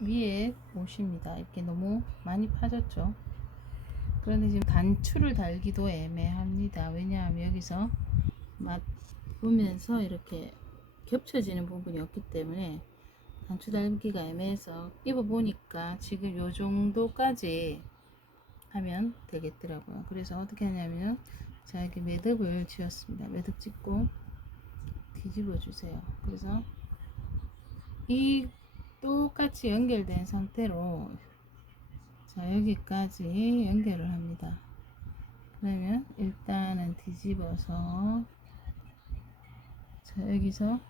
위에 옷입니다. 이렇게 너무 많이 파졌죠. 그런데 지금 단추를 달기도 애매합니다. 왜냐하면 여기서 맞으면서 이렇게 겹쳐지는 부분이 없기 때문에 단추 달기가 애매해서 입어보니까 지금 요 정도까지 하면 되겠더라고요. 그래서 어떻게 하냐면 자 이렇게 매듭을 지었습니다. 매듭 찍고 뒤집어 주세요. 그래서 이 똑같이 연결된 상태로 자 여기까지 연결을 합니다. 그러면 일단은 뒤집어서 자 여기서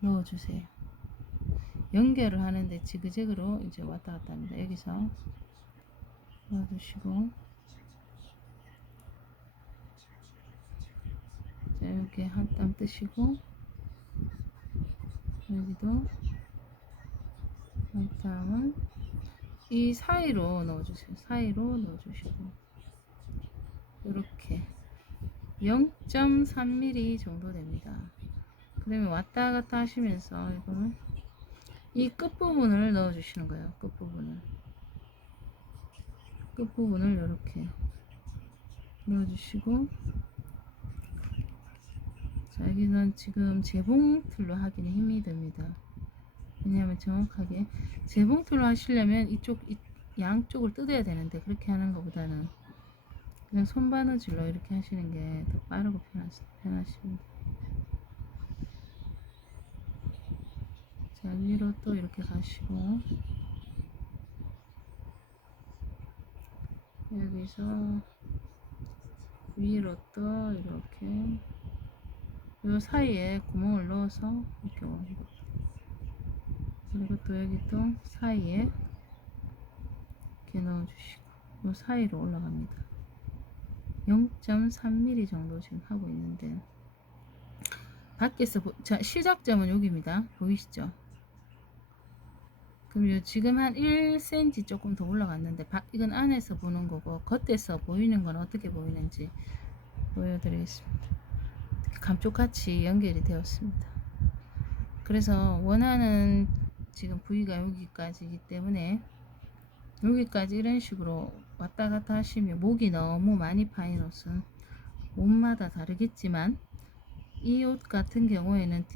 넣어주세요. 연결을 하는데 지그재그로 이제 왔다 갔다 합니다. 여기서 넣어주시고 자 이렇게 한땀 뜨시고 여기도 한 땀을 이 사이로 넣어주세요. 사이로 넣어주시고 이렇게 0.3mm 정도 됩니다. 그러면 왔다 갔다 하시면서 이거를 이 끝부분을 넣어주시는 거예요. 끝부분을 끝부분을 이렇게 넣어주시고 자 여기는 지금 재봉틀로 하기는 힘이 듭니다. 왜냐하면 정확하게 재봉틀로 하시려면 이쪽 이, 양쪽을 뜯어야 되는데 그렇게 하는 것보다는 그냥 손바느질로 이렇게 하시는 게 더 빠르고 편하시, 편하십니다. 자 위로 또 이렇게 가시고 여기서 위로 또 이렇게 요 사이에 구멍을 넣어서 이렇게 올리고 그리고 또 여기 또 사이에 이렇게 넣어주시고 요 사이로 올라갑니다. 0.3mm 정도 지금 하고 있는데 밖에서 보, 자 시작점은 여기입니다. 보이시죠? 그럼 요 지금 한 1cm 조금 더 올라갔는데 바, 이건 안에서 보는 거고 겉에서 보이는 건 어떻게 보이는지 보여드리겠습니다. 감쪽같이 연결이 되었습니다. 그래서 원하는 지금 부위가 여기까지이기 때문에 여기까지 이런 식으로 왔다 갔다 하시면 목이 너무 많이 파인 옷은 옷마다 다르겠지만 이 옷 같은 경우에는